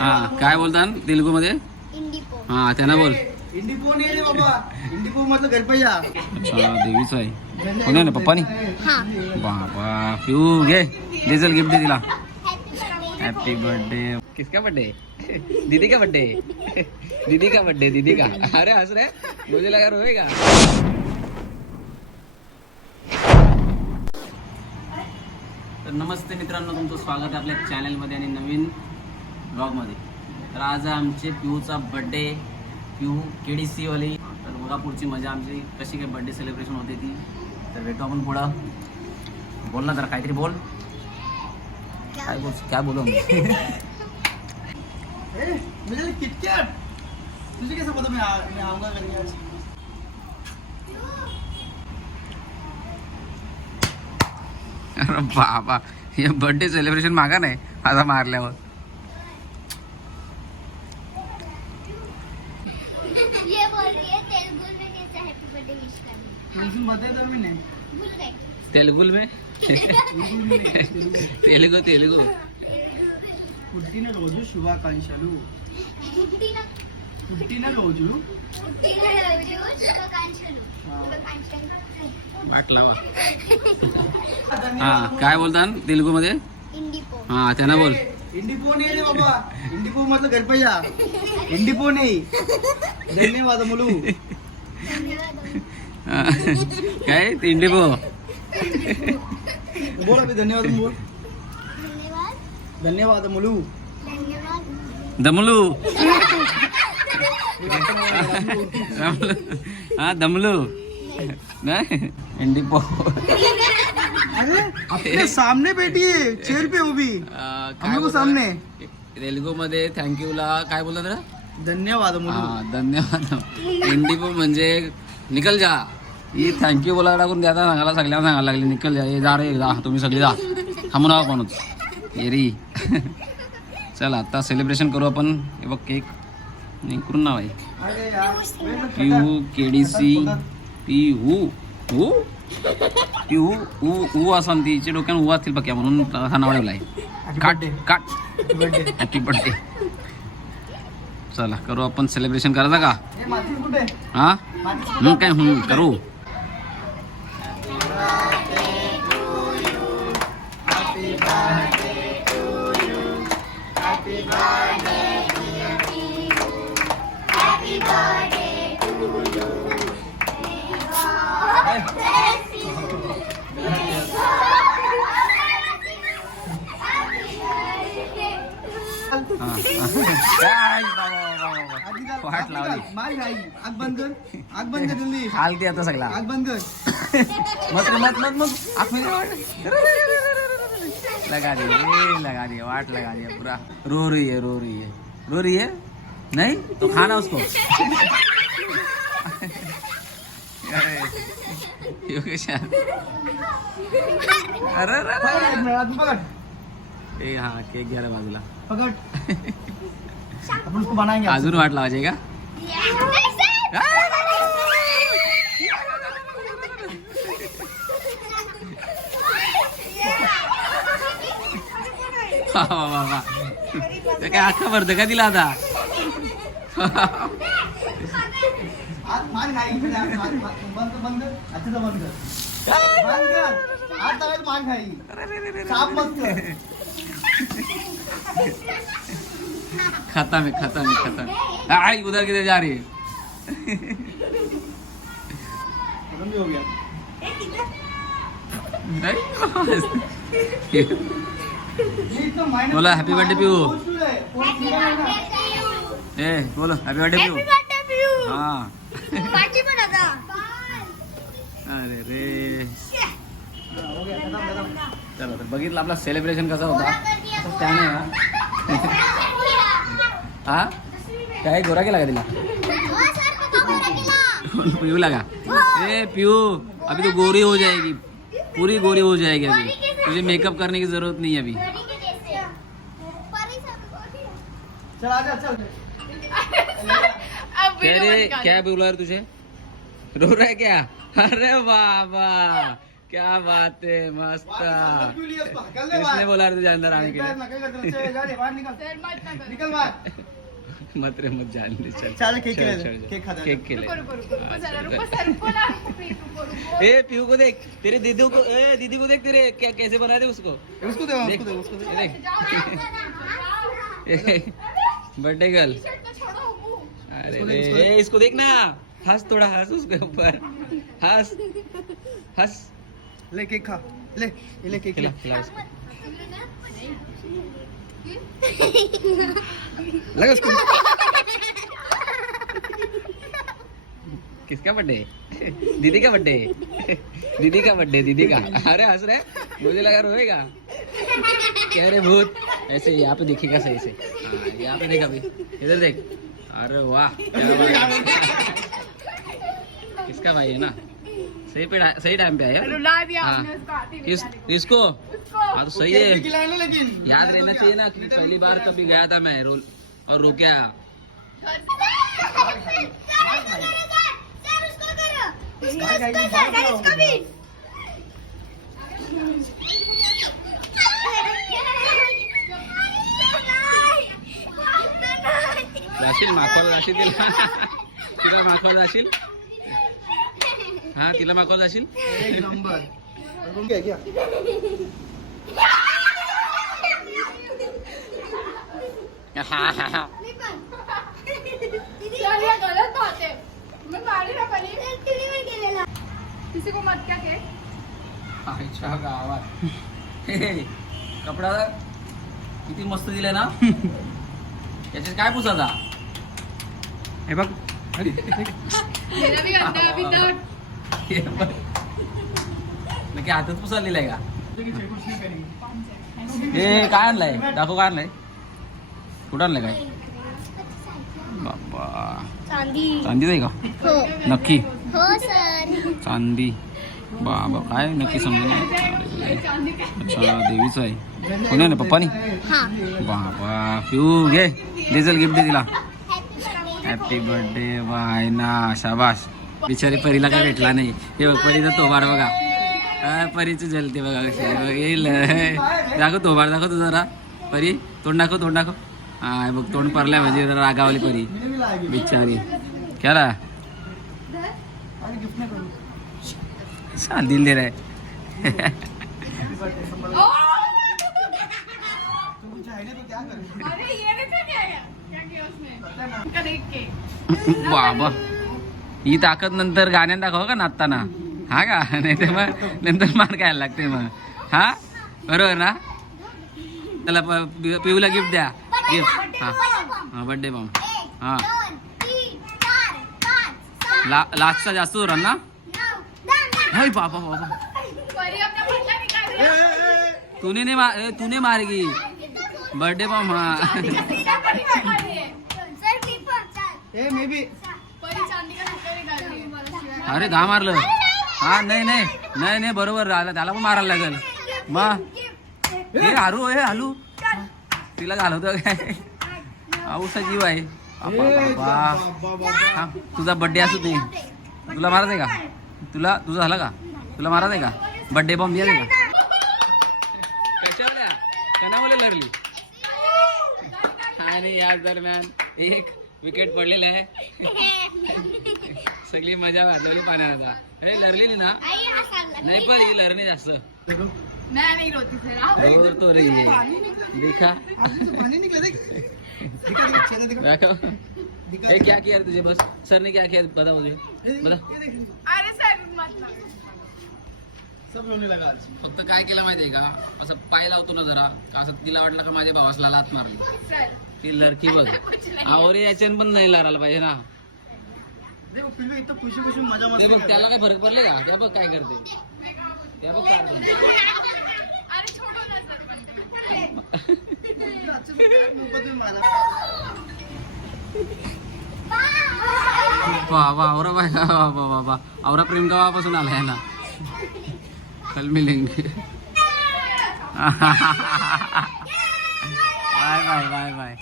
हा काय बोलता तेलुगू मध्ये इंडिपो हा त्यांना बोल. इंडिपो नाही रे बाबा. इंडिपो मधलं गणपया. अच्छा देवीच आहे. कोणी ना पप्पानी? हा. बाबा पिऊ घे. डिझेल गिफ्ट दे तिला. हैप्पी बर्थडे किसका बर्थडे दीदी का बर्थडे दीदी का बर्थडे दीदी का? अरे हंस रहे मुझे लगा रोएगा. तर नमस्ते मित्रांनो तुमचं स्वागत आहे आपल्या चॅनलमध्ये आणि नवीन ब्लॉगमध्ये. तर आज आहे आमचे पिऊचा बड्डे पिऊ के डी सीवाली तर कोल्हापूरची मजा आमची कशी काय बड्डे सेलिब्रेशन होते ती. तर भेटू आपण पुढं. बोल ना जरा काहीतरी बोल. काय बोल काय बोलू मी? ए मुझे किटकैट तुझे कैसे पता मैं आ- मैं आऊंगा करके आज अरे बाबा हे बर्थडे सेलिब्रेशन मागा नाही माझा मारल्यावर ये बोल रही है तेलुगु में कैसा हैप्पी बर्थडे विश करना मुझे बता दर मैं नहीं भूल गए तेलुगुल में తెలుగు नहीं తెలుగు तेलुगु तेलुगु పుట్టిన రోజు శుభాకాంక్షలు పుట్టిన పుట్టిన రోజు పుట్టినరోజు శుభాకాంక్షలు శుభాకాంక్షలు वाटला हा काय बोलता तेलुगू मध्ये इंडिपो हा त्यांना बोल ఇండిపో नहीं रे बाबा ఇండిపో मतलब గణపయ్య ఇండిపో नहीं ధన్యవాదములు धन्यवाद हा. काय इंडिगो बोल अभी धन्यवाद बोल धन्यवाद ధన్యవాదములు धन्यवाद दमलू दमलू. हा दमलू. नाही? इंडिपो अरे अपने सामने बैठी है चेयर पे वो भी। हम लोग को सामने। तेलुगू मध्ये थँक्यूला काय बोलतात रे धन्यवादमुలు हा धन्यवाद. इंडिगो म्हणजे निकल जा. ही थँक्यू बोलायला टाकून द्या सांगायला सगळ्यांना सांगायला लागली निकल जा. ये जा रे जा. तुम्ही सगळे जा. थांबू नका कोणच. येरी चल आता सेलिब्रेशन करू आपण. हे बघ केक नाही करून नाव आहे अरे यार पिऊ के डी सी पी हू हू पी हू ऊ ऊ असं तिच्या डोक्यानं ऊ असतील पक्या म्हणून हा नाव ठेवला आहे काट काट. हॅपी बर्थडे चला करू आपण सेलिब्रेशन करायचं का? हे माती कुठे? हा? मग काय हम्म, करू. हा, हा. काय बाबा, बाबा, बाबा. वाट लावली. आग बंद कर. आग बंद कर जल्दी हालते आता सगळा. आग बंद कर. मत रे, मत मत वाट. लगा दिए ए, लगा दिए वाट लगा दिया पूरा. रो रही है रो रही है रो रही है नहीं? तो खाना उसको. अरे, योगेश यार. अरे अरे, अरे, पकड पकड ए हा केक घ्या बाजूला. पकड़. अपन उसको बनाएँगे अजून वाट लावायची का? वा, वा, वा, वा. ते काय अख्खा भरतं का तिला आता? आज मार खाई आज- आज- आज- बंद बंद कर. बंद. कर बंद कर. आज तक मार खाई. साफ मत कर खत्म है खत्म है खत्म है। आई उधर किधर जा रही है? खत्म भी हो गया. नहीं? ये तो minus- बोला, happy birthday पीऊ. Positive है, positive है ना. ए बोलो happy birthday Piu birthday Piu. हाँ. पार्टी पण आता अरे रे. चला तर बघितलं आपला सेलिब्रेशन कसा होता? असं त्याने हा? हा काय गोरा केला का तिला? पीयू लगा. ए पीयू अभी तो गोरी हो जाएगी. पूरी गोरी हो जाएगी अभी. तुझे मेकअप करने की ज़रूरत नहीं है अभी. चल क्या बोला तुझे? रो रहा है क्या? अरे बाबा। क्या बात है मस्त। ले किसने बोला रे तुझे अंदर आने के लिए. मत रे मत जाने दे चल। चल, केक चल. केक खा. केक खिला रुको रुको रुको रुको जरा रुको सर रुको ना। रुको रुको। ए पीयू को देख तेरे दीदी को ए दीदी को देख तेरे क्या कैसे बना दे उसको। उसको दे उसको दे उसको दे। देख। Birthday girl. टी-शर्ट तो अरे. ए, इसको देख ना। हंस थोड़ा हंस उसके ऊपर। हंस। हंस। ले केक खा। ले ये ले केक खिला खिला उसको लगा उसको किसका बर्थडे? दीदी का बर्थडे। दीदी का बर्थडे दीदी का। अरे हंस रहे मुझे लगा रोएगा। कह रहे भूत। ऐसे यहाँ पे देखेगा सही से। हाँ, यहाँ पे देख अभी। इधर देख। अरे वाह। किसका भाई है ना? सही पे सही टाइम पे आया। हाँ। किसको? हाँ तो सही है। याद रहना चाहिए ना कि पहली बार कभी गया था मैं रोल और रुक गया घर जाशील माखवाला जाशील तिला तिला माखवाला जाशील हा तिला माखवाला जाशील? एक नंबर. है किसी को मत क्या कहे आईच्या गावात. हे, कपडा किती मस्त दिलाय ना? याच्यात काय पुसायचा? हे बघ. मेरा भी अंडा अभी तक हे बघ. नक्की हातात पुसायला दिलाय का? हे काय आणलंय? दाखव काय आणलंय. कुठं आणलंय काय? बाबा चांदी. चांदीच आहे का? हो. नक्की. हो सर. चांदी. बाबा काय नक्की समजून नाही. अच्छा देवीचं आहे. कोणी ना पप्पानी? हा. बाबा पिऊ घे. डिझेल गिफ्ट दे तिला. हॅपी बर्थडे बाय ना शाबाश बिचारी परीला काय भेटला नाही. हे बघ परीचं तोबाड बघा. हा, परीचं जलते बघा कशी येईल. दाखव तोबाड दाखव तू जरा. परी तोंड दाखव तोंड दाखव. हा बघ तोंड परलाय म्हणजे जरा रागावली परी. बिचारी. क्या सा दिल दे क्या क्या क्या किया के बाबा. ही ताकद नंतर गाण्यात दाखव का नाचताना. हा का? नाही तर मग नंतर मार खायला लागते मग. हा? बरोबर ना? त्याला पिऊला गिफ्ट द्या. गिफ्ट हा. हा बर्थडे मग हा. ला लास्टचा जास्त जोरात ना? हाय बाबा बाबा. परी अपना बदला निकाल रही तूने ने मार तूने मारेगी बर्थडे बम हा. मे अरे घा मारलं. हा नाही नाही. नाही नाही बरोबर. आला त्याला पण मारायला लागेल. मग हे हारू हे हालू. तिला घालवतो काय? आऊसा जीव आहे. हा, तुझा बर्थडे असू दे. तुला मारत आहे का? तुला तुझा झाला का? तुला मारत आहे का? बर्थडे बॉम्ब द्या का? कशाला? कणावले लरली आणि याच दरम्यान एक विकेट पडलेलं आहे. सगळी मजा वाढवली पाण्यात आता अरे लरलेली ना? नाही पण ही लरणे जास्त. तो रे देखा. दिखा दाखव. ए क्या किया तुझे? बस. सर ने क्या किया? बता मुझे. बता ये देख अरे सर मतलब सब रोने लगा आज फक्त काय केलं माहितीये का? असं पाय लावतो ना जरा. का असं तिला वाटलं का माझ्या भावासला लात मारली. सर ती लडकी बघ. आवरे याच्यान पण नाही लारायला पाहिजे ना. देखो पिल्लू इतना खुशी खुशी मजा ते मस्ती बघ कर त्याला काय फरक पडले का? त्या बघ काय करते. त्या बघ काय करते. अरे छोड़ो ना सर बंद रहा है। अच्छे से प्यार मोहब्बत में मारा बाबा आवरा बाय बाबा बाबा आवरा प्रेम गावापासून आलाय ना कल मिलेंगे। Bye bye bye bye